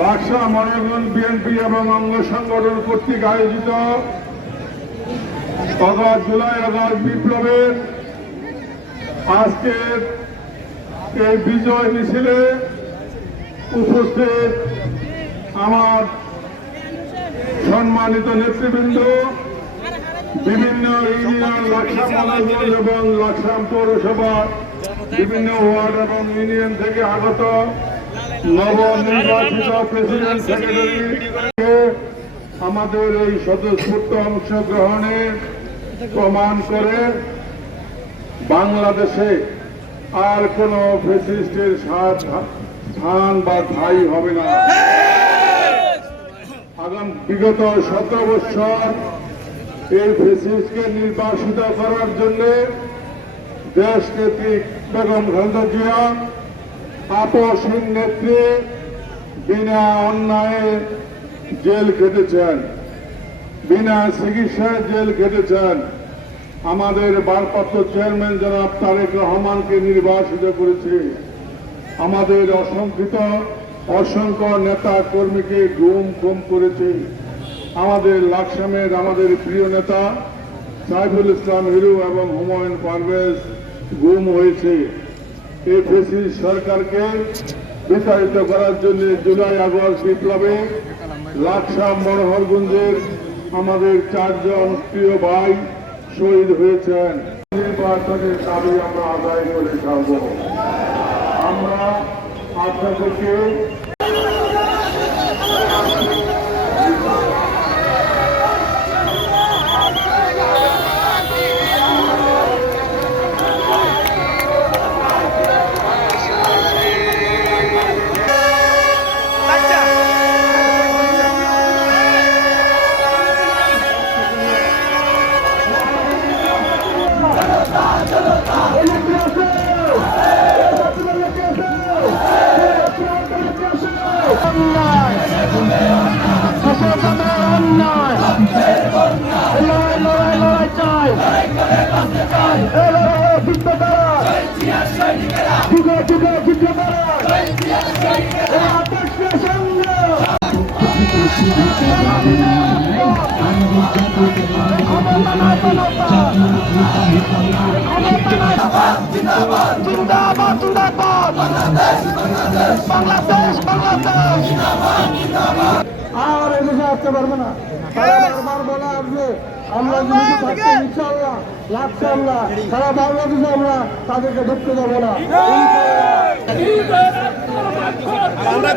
লাকসা মনোনয়ন বিএনপি এবং অঙ্গ সংগঠন কর্তৃক আয়োজিত জুলাই আগস্ট বিপ্লবের আজকের এই বিজয় মিছিলে উপস্থিত আমার সম্মানিত নেতৃবৃন্দ, বিভিন্ন ইউনিয়ন, লাকসা মনোনয়ন এবং লাকসা পৌরসভা বিভিন্ন ওয়ার্ড এবং ইউনিয়ন থেকে আগত নবনির্বাচিত প্রেসিডেন্ট সেক্রেটারি আমাদের এই স্বতঃস্ফূর্ত অংশগ্রহণে প্রমাণ করে বাংলাদেশে আর কোন ফ্যাসিস্টের স্থান বা ঠাঁই হবে না। আগাম বিগত 17 বছর এই ফ্যাসিস্টকে নির্বাসিত করার জন্য দেশ নেত্রী বেগম খালেদা জিয়া আপসহীন নেত্রী বিনা অন্যায়ে জেল খেটেছেন, বিনা চিকিৎসায় জেল খেটেছেন। আমাদের ভারপ্রাপ্ত চেয়ারম্যান জনাব তারেক রহমানকে নির্বাসিত করেছে। আমাদের অসংখ্য নেতা কর্মীকে গুম করেছে। আমাদের লাকসামের আমাদের প্রিয় নেতা সাইফুল ইসলাম হিরু এবং হুমায়ুন পারভেজ গুম হয়েছে। এই ফ্যাসিস্ট সরকারকে বিতাড়িত করার জন্য জুলাই আগস্ট বিপ্লবে লাকসা মনোহরগঞ্জের আমাদের 4 জন প্রিয় ভাই শহীদ হয়েছেন। নির্বাচনের দাবি আমরা আদায় করে ছাড়ব। আমরা আপনাদেরকে আর এদেশে আসতে পারবে না। বলা আসবে আমরা ইনশাল্লাহ লাকসামলা সারা বাংলাদেশে আমরা তাদেরকে ঢুকতে দেবো না। আমরা